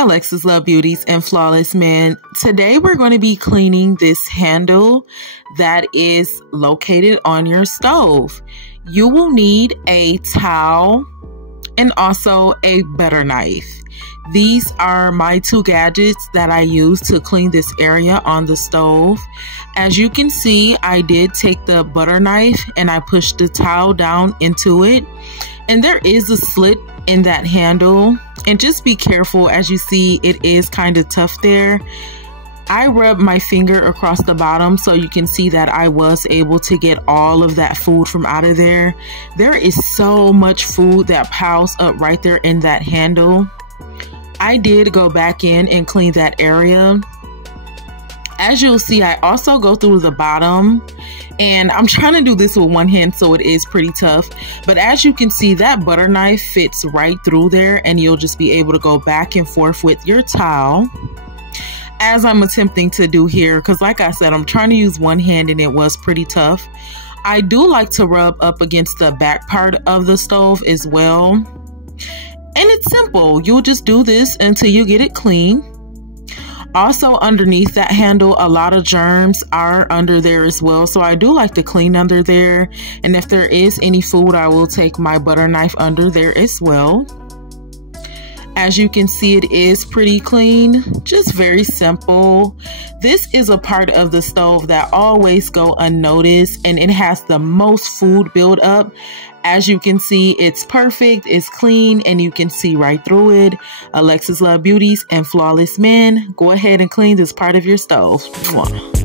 Alexis Love Beauties and Flawless Men. Today we're going to be cleaning this handle that is located on your stove. You will need a towel and also a butter knife. These are my two gadgets that I use to clean this area on the stove. As you can see, I did take the butter knife and I pushed the towel down into it. And there is a slit in that handle. And just be careful. As you see, it is kind of tough there. I rubbed my finger across the bottom so you can see that I was able to get all of that food from out of there. There is so much food that piles up right there in that handle. I did go back in and clean that area. As you'll see, I also go through the bottom, and I'm trying to do this with one hand, so it is pretty tough. But as you can see, that butter knife fits right through there, and you'll just be able to go back and forth with your towel, as I'm attempting to do here, because like I said, I'm trying to use one hand and it was pretty tough. I do like to rub up against the back part of the stove as well. And it's simple. You'll just do this until you get it clean. Also, underneath that handle, a lot of germs are under there as well. So I do like to clean under there. And if there is any food, I will take my butter knife under there as well. As you can see, it is pretty clean, just very simple. This is a part of the stove that always go unnoticed, and it has the most food build up. As you can see, it's perfect, it's clean, and you can see right through it. Alexis Love Beauties and Flawless Men, go ahead and clean this part of your stove. Mwah.